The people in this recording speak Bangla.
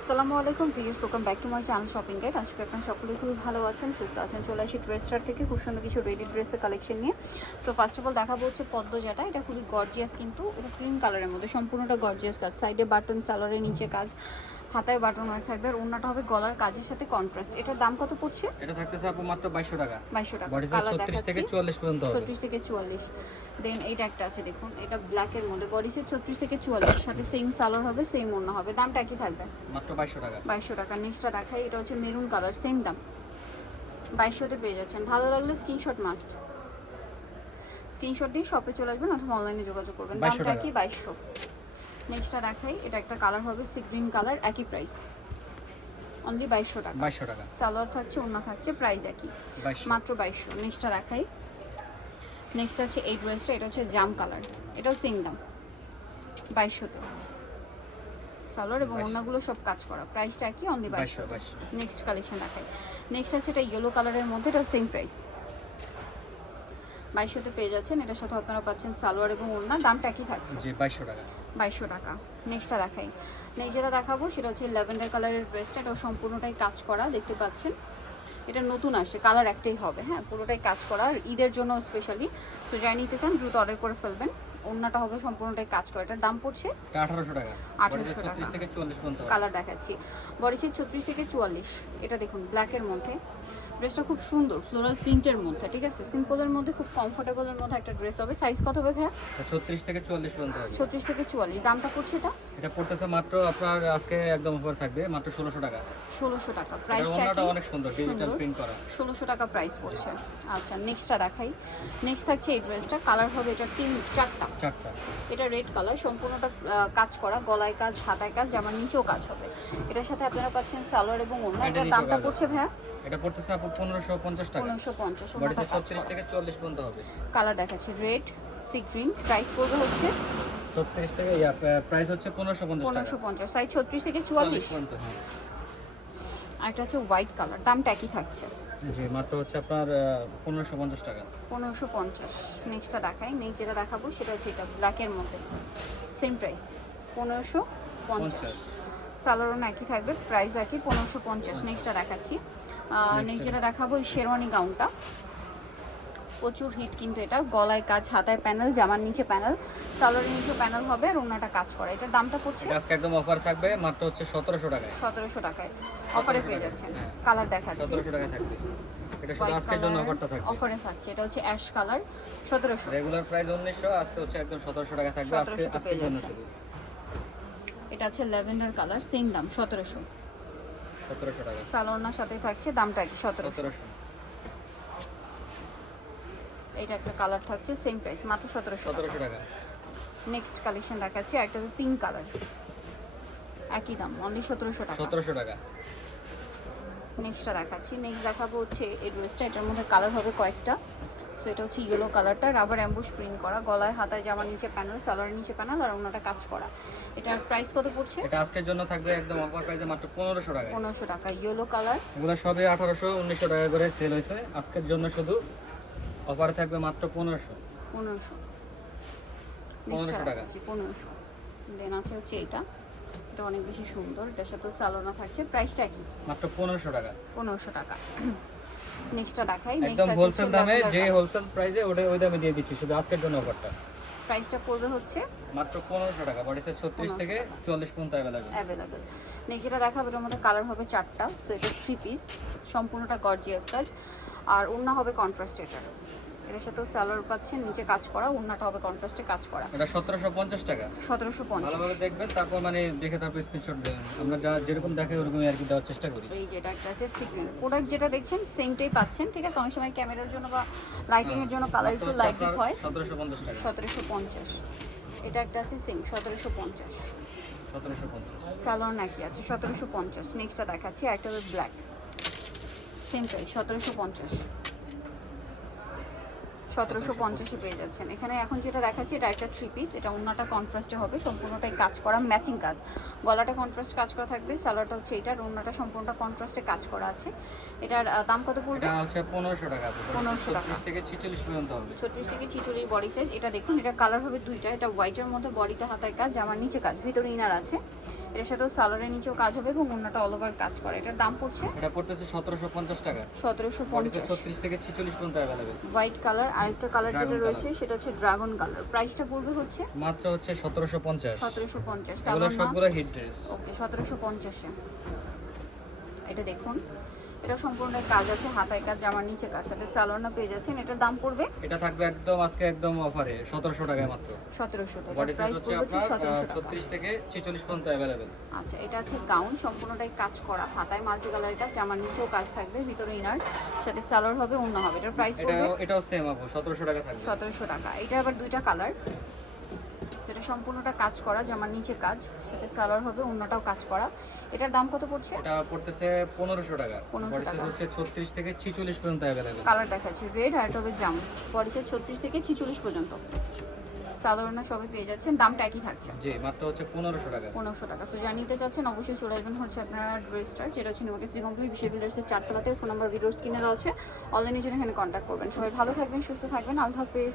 আসসালামু আলাইকুম viewers welcome back to my channel shopping guide আজকে আপনারা সকলেই খুবই ভালো আছেন, সুস্থ আছেন। চলে আসি ড্রেসটার থেকে, খুব সুন্দর কিছু রেডি ড্রেসের কালেকশন নিয়ে। সো ফার্স্ট অফ অল দেখাবো হচ্ছে পদ্ম যেটা এটা খুবই গর্জিয়াস কিন্তু, এটা ক্রিম কালারের মধ্যে, সম্পূর্ণটা গর্জিয়াস কাজ। সাইডে বাটন সালোয়ারের নিচে কাজ। হাতায় বাটন ওয়ার্ক থাকবে আর অন্যটা হবে গলার কাজের সাথে কন্ট্রাস্ট এটার দাম কত পড়ছে? এটা থাকতেছে আপু মাত্র বাইশশো টাকা। বাইশশো টাকা। বডি সাইজ কালার ছত্রিশ থেকে দেখাচ্ছি। চুয়াল্লিশ পর্যন্ত হবে। ছত্রিশ থেকে চুয়াল্লিশ। দেন এইটা একটা আছে দেখুন এটা ব্ল্যাকের মধ্যে। বডি সাইজ ছত্রিশ থেকে চুয়াল্লিশ। সাথে সেম সালোয়ার হবে সেম অন্য হবে। দামটা একই থাকবে। মাত্র বাইশশো টাকা। বাইশশো টাকা। নেক্সটটা দেখাই। এটা হচ্ছে মেরুন কালার সেম দাম। বাইশশোতে পেয়ে যাচ্ছেন। ভালো লাগলে স্ক্রিনশট মাস্ট স্ক্রিনশট দিয়ে শপে চলে আসবেন অথবা অনলাইনে যোগাযোগ করবেন। 2200 দামটা কি বাইশশো। নেক্সটটা দেখাই। এটা একটা কালার হবে সি গ্রিন কালার একই প্রাইস অনলি বাইশশো টাকা। বাইশশো টাকা। সালোয়ার থাকছে অন্য থাকছে প্রাইস একই। মাত্র বাইশশো। নেক্সটটা দেখাই। নেক্সট আছে এই ড্রেসটা এটা হচ্ছে জাম কালার এটাও সেম দাম। বাইশশোতে সালোয়ার এবং অন্যগুলো সব কাজ করা। প্রাইসটা একই অনলি বাইশশো নেক্সট কালেকশন দেখাই। নেক্সট আছে এটা ইয়েলো কালারের মধ্যে এটা সেম প্রাইস বাইশশোতে পেয়ে যাচ্ছেন। এটার সাথে আপনারা পাচ্ছেন সালোয়ার এবং ওড়না দামটা একই থাকছে। বাইশশো টাকা। বাইশশো টাকা। নেক্সটটা দেখাই। নেক্সট যেটা দেখাবো সেটা হচ্ছে ল্যাভেন্ডার কালারের ড্রেসটা এটাও সম্পূর্ণটাই কাজ করা দেখতে পাচ্ছেন। এটা নতুন আসে কালার একটাই হবে হ্যাঁ? পুরোটাই কাজ করা আর ঈদের জন্য স্পেশালি সো যাই নিতে চান দ্রুত অর্ডার করে ফেলবেন। অন্যটা হবে সম্পূর্ণটাই কাজ করা। এটার দাম পড়ছে আঠারোশো টাকা। 1800 ছত্রিশ টাকা। কালার দেখাচ্ছি। বডি ছত্রিশ থেকে চুয়াল্লিশ। এটা দেখুন ব্ল্যাকের মধ্যে। ড্রেসটা খুব সুন্দর ফ্লোরাল প্রিন্টের মধ্যে ঠিক আছে? সিম্পলের মধ্যে খুব কমফোর্টেবলের মধ্যে একটা ড্রেস হবে। সাইজ কত হবে ভাইয়া? ছত্রিশ থেকে চুয়াল্লিশ পর্যন্ত হবে। ছত্রিশ থেকে চুয়াল্লিশ। দামটা পড়ছে এটা? এটা পড়তেছে মাত্র আপনার আজকে একদম উপর থাকবে মাত্র ষোলোশো টাকা। ষোলোশো টাকা। এটার প্রাইসটা কি অনেক সুন্দর ডিজিটাল প্রিন্ট করা। ষোলোশো টাকা প্রাইস পড়ছে। আচ্ছা নেক্সটটা দেখাই। নেক্সট থাকছে এই ড্রেসটা কালার হবে এটা তিন চারটা। চারটা। এটা রেড কালার সম্পূর্ণটা কাজ করা গলায় কাজ হাতায় কাজ জামার নিচেও কাজ হবে। এটার সাথে আপনারা পাচ্ছেন সালোয়ার এবং অন্য এটা এটার দামটা পড়ছে ভাইয়া? এটা পড়তেছে আপু পনেরোশো পঞ্চাশ টাকা। পনেরোশো পঞ্চাশ বডি সাইজ ছত্রিশ থেকে চুয়াল্লিশ পর্যন্ত হবে। কালার দেখাচ্ছি রেড সি গ্রিন প্রাইস পড়বে হচ্ছে ছত্রিশ থেকে ইয়া প্রাইস হচ্ছে পনেরোশো পঞ্চাশ টাকা। পনেরোশো পঞ্চাশ সাইজ ছত্রিশ থেকে চুয়াল্লিশ। পর্যন্ত হ্যাঁ। আর একটা হচ্ছে হোয়াইট কালার দামটা একই থাকছে। জি মাত্র হচ্ছে আপনার পনেরোশো পঞ্চাশ টাকা। পনেরোশো পঞ্চাশ। নেক্সটটা দেখাই। নেক্সট যেটা দেখাবো সেটা হচ্ছে এটা ব্ল্যাকের মধ্যে। সেম প্রাইস পনেরোশো পঞ্চাশ। সালোয়ারও একই থাকবে প্রাইস একই পনেরোশো পঞ্চাশ। নেক্সটটা দেখাচ্ছি। নেক্সট যেটা দেখাবো এই শেরওয়ানি গাউনটা প্রচুর হিট কিন্তু এটা। গলায় কাজ হাতায় প্যানেল জামার নিচে প্যানেল সালোয়ারের নিচে প্যানেল হবে আর অন্যটা কাজ করা। এটার দামটা পড়ছে? আজকে একদম অফার থাকবে মাত্র হচ্ছে সতেরোশো টাকায়। সতেরোশো টাকায়। অফারে পেয়ে যাচ্ছেন। হ্যাঁ। কালার দেখাচ্ছি। সতেরোশো টাকায় থাকবে। এটা শুধু আজকের জন্য অফারটা থাকবে। অফারে থাকছে। এটা হচ্ছে অ্যাশ কালার সতেরোশো। রেগুলার প্রাইস উনিশশো আজকে হচ্ছে একদম সতেরোশো টাকা থাকবে। আজকে আজকের জন্য শুধু। এটা হচ্ছে ল্যাভেন্ডার কালার সেম দাম সতেরোশো। সতেরোশো টাকা সালোনার সাথে থাকছে দামটা একই সতেরোশো। সতেরোশো। এটা একটা কালার থাকছে সেম প্রাইস মাত্র সতেরোশো সতেরোশো টাকা। নেক্সট কালেকশন দেখাচ্ছি একটা পিঙ্ক কালার একই দাম অনলি সতেরোশো টাকা। সতেরোশো টাকা। নেক্সটটা দেখাচ্ছি নেক্সট দেখাবো হচ্ছে এই ড্রেসটা এটার মধ্যে কালার হবে কয়েকটা। সো এটা হচ্ছে ইয়েলো কালারটা রাবার অ্যাম্বুশ প্রিন্ট করা গলায় হাতায় জামার নিচে প্যানেল সালোয়ারের নিচে প্যানেল আর অন্যটা কাজ করা। এটার প্রাইস কত পড়ছে? এটা আজকের জন্য থাকবে একদম অফার প্রাইসে মাত্র পনেরোশো টাকা পনেরোশো টাকা ইয়েলো কালার এগুলো সবই আঠারোশো উনিশশো টাকা করে সেল হয়েছে। আজকের জন্য শুধু অফার থাকবে মাত্র পনেরোশো। পনেরোশো। 1500 টাকা। পনেরোশো। দেন আছে হচ্ছে এটা এটা অনেক বেশি সুন্দর। এটার সাথে সালোনা থাকছে। প্রাইসটা কি? মাত্র পনেরোশো টাকা। পনেরোশো টাকা। নেক্সটটা দেখাই। একদম হোলসেল দামে যে হোলসেল প্রাইসে ওটা ওই দামে দিয়ে দিচ্ছি। শুধু আজকের জন্য অফারটা। প্রাইসটা পড়বে হচ্ছে মাত্র পনেরোশো টাকা। বডি সাইজ ছত্রিশ থেকে চুয়াল্লিশ পর্যন্ত অ্যাভেলেবেল অ্যাভেলেবেল নেক্সট যেটা দেখাবো এটার মধ্যে কালার হবে চারটা। সো এটা থ্রি পিস সম্পূর্ণটা গর্জিয়াস কাজ আর ওড়না হবে কন্ট্রাস্ট এটার। এটার সাথেও সালোয়ার পাচ্ছেন নিচে কাজ করা ওড়নাটা হবে কন্ট্রাস্টে কাজ করা। এটা সতেরোশো পঞ্চাশ টাকা। সতেরোশো পঞ্চাশ। ভালোভাবে দেখবেন তারপর মানে দেখে তারপর স্ক্রিনশট দেবেন। আমরা যা যেরকম দেখে ওরকমই আর কি দেওয়ার চেষ্টা করি। এই যেটা একটা আছে সিগ্রেন প্রোডাক্ট যেটা দেখছেন সেমটাই পাচ্ছেন ঠিক আছে? অনেক সময় ক্যামেরার জন্য বা লাইটিং এর জন্য কালার একটু লাইটিং হয়। সতেরোশো পঞ্চাশ টাকা। সতেরোশো পঞ্চাশ। এটা একটা আছে সেম সতেরোশো পঞ্চাশ। সতেরোশো নাকি আছে সতেরোশো পঞ্চাশ। নেক্সটটা দেখাচ্ছি একটা ব্ল্যাক সেম প্রাইস সতেরোশো পঞ্চাশ। সতেরোশো পঞ্চাশে পেয়ে যাচ্ছেন। এখানে এখন যেটা দেখাচ্ছি এটা একটা থ্রি পিস এটা অন্যটা কন্ট্রাস্টে হবে সম্পূর্ণটাই কাজ করা ম্যাচিং কাজ। গলাটা কন্ট্রাস্ট কাজ করা থাকবে সালোয়ারটা হচ্ছে এটার অন্যটা সম্পূর্ণটা কন্ট্রাস্টে কাজ করা আছে। এটার দাম কত পড়বে? এটা হচ্ছে পনেরোশো টাকা 1500 টাকা। থেকে ছিচল্লিশ পর্যন্ত হবে। ছত্রিশ থেকে ছিচল্লিশ বডি সাইজ এটা দেখুন এটা কালার হবে দুইটা এটা হোয়াইটের মধ্যে বডিতে হাতায় কাজ জামার নিচে কাজ ভিতরে ইনার আছে। এর সাথেও সালোয়ারের নিচেও কাজ হবে এবং অন্যটা অল ওভার কাজ করে। এটার দাম পড়ছে? এটা পড়তেছে সতেরোশো পঞ্চাশ টাকা। সতেরোশো পঞ্চাশ। ছত্রিশ থেকে ছিচল্লিশ পর্যন্ত अवेलेबल হোয়াইট কালার আরেকটা কালার যেটা রয়েছে সেটা হচ্ছে ড্রাগন কালার প্রাইসটা পড়বে হচ্ছে? মাত্র হচ্ছে সতেরোশো পঞ্চাশ। সতেরোশো পঞ্চাশ। এগুলো সালোয়ার সবগুলো হিট ড্রেস ওকে সতেরোশো পঞ্চাশে। এটা দেখুন। এটা সম্পূর্ণ কাজ আছে হাতায় কাজ জামার নিচে কাজ। সাথে সালোয়ার পেয়ে যাচ্ছেন এটার দাম পড়বে? এটা থাকবে একদম আজকে একদম অফারে সতেরোশো টাকায় মাত্র। সতেরোশো টাকা। প্রাইস হচ্ছে পড়বে আপনার সতেরোশো টাকা। ছত্রিশ থেকে ছিচল্লিশ পর্যন্ত অ্যাভেলেবেল আচ্ছা এটা আছে গাউন সম্পূর্ণটাই কাজ করা। হাতায় মাল্টি কালার এটা জামার নিচেও কাজ থাকবে ভিতরে ইনার সাথে সালোয়ার হবে অন্য হবে। এটার প্রাইস এটা পড়বে এটাও সেম আপু সতেরোশো টাকা থাকবে। সতেরোশো টাকা। এটা আবার দুইটা কালার সেটা সম্পূর্ণটা কাজ করা জামার নিচে কাজ সেটা সালোয়ার হবে অন্যটাও কাজ করা। এটার দাম কত পড়ছে? এটা পড়তেছে পনেরোশো টাকা। 1500 বডি সাইজ। হচ্ছে ছত্রিশ থেকে ছিচল্লিশ পর্যন্ত অ্যাভেলেবেল কালার দেখাচ্ছে রেড আর এটা হবে জাম। পরিচয় ছত্রিশ থেকে ছিচল্লিশ পর্যন্ত। সাধারণ সবাই পেয়ে যাচ্ছেন দামটা একই থাকছে। জি মাত্র হচ্ছে পনেরোশো টাকা। পনেরোশো টাকা। সো জানিয়ে নিতে চাচ্ছেন অবশ্যই চলে আসবেন হচ্ছে আপনার ড্রেসটা যেটা হচ্ছে নিউমার্কেসি কমপ্লিট বিশেষ বিল্ডার্সের চারতলাতে। ফোন নাম্বার ভিডিওস কিনে দেওয়া আছে। অনলাইনের জন্য এখানে কন্ট্যাক্ট করবেন। সবাই ভালো থাকবেন সুস্থ থাকবেন। আল্লাহ হাফেজ।